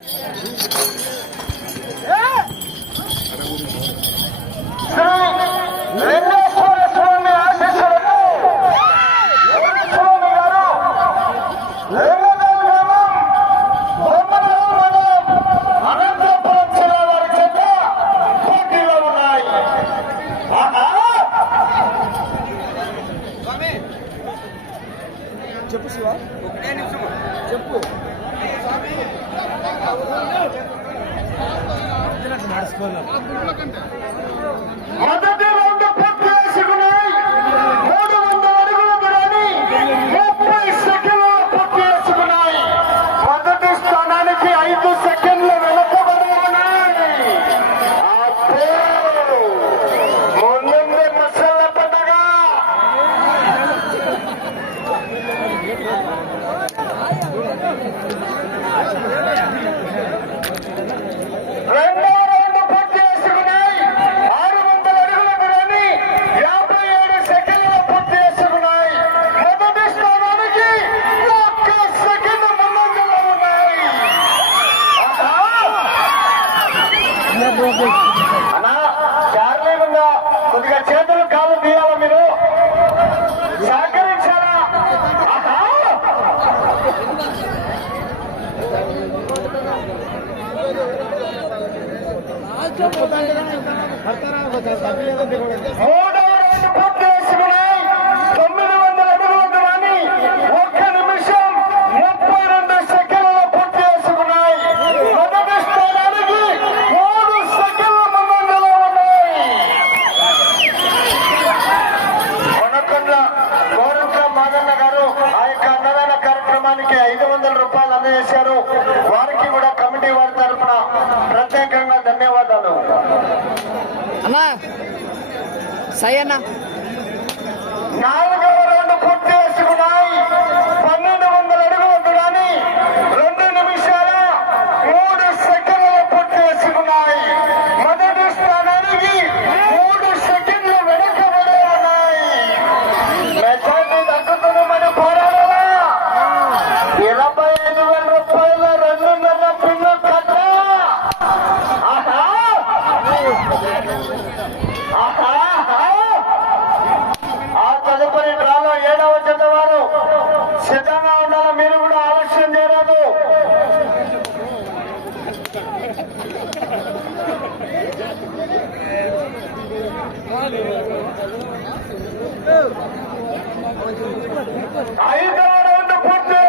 Hey! ಹರ್ತಾರ Saya na. ஐந்து பூர்த்தி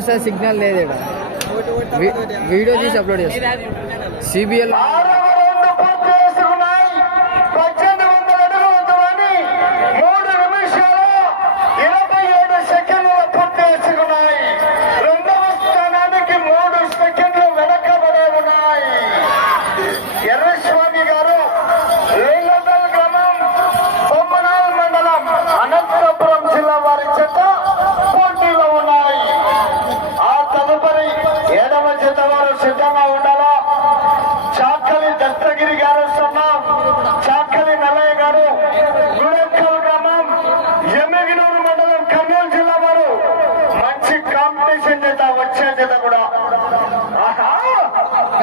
వస్తుంది సిగ్నల్ లేదు వీడియో తీసి అప్లోడ్ చేస్తాను సిబిఎల్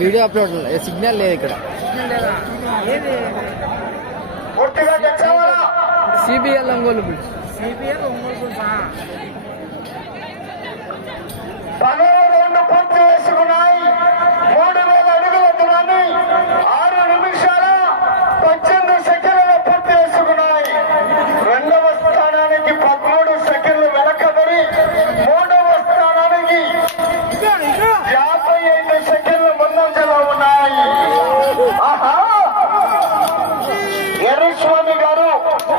వీడియో అప్లోడ్ సిగ్నల్ లేదు ఇక్కడ. సిబిఎల్ ఒంగోలు సిబిఎల్ ఒంగోలు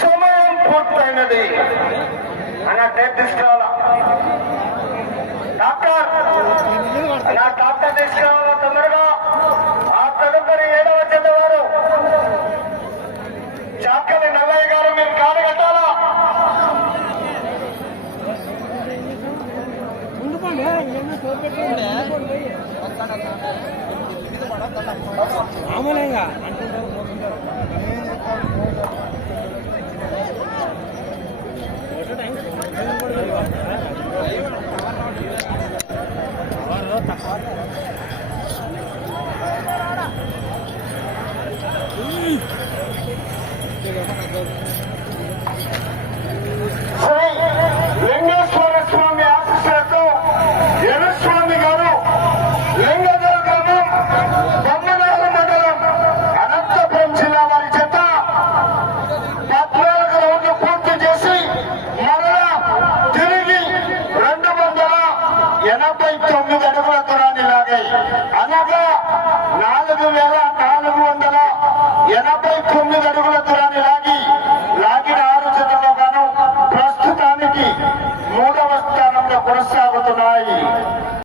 సమయం పూర్తయినది. అలా టైప్ తీసుకురావాలా డాక్టర్ అలా డాక్టర్ తొందరగా? ఆ తదుపరి ఏడవ చెందవారు చాకలి నల్లయ్య గారు మీరు కాడగట్టాలా మామూలుగా ஏதோ தப்பா తొమ్మిది అడుగుల దూరాన్ని లాగి లాగిన ఆరు జతల్లో గాను ప్రస్తుతానికి మూడవ స్థానంలో కొనసాగుతున్నాయి.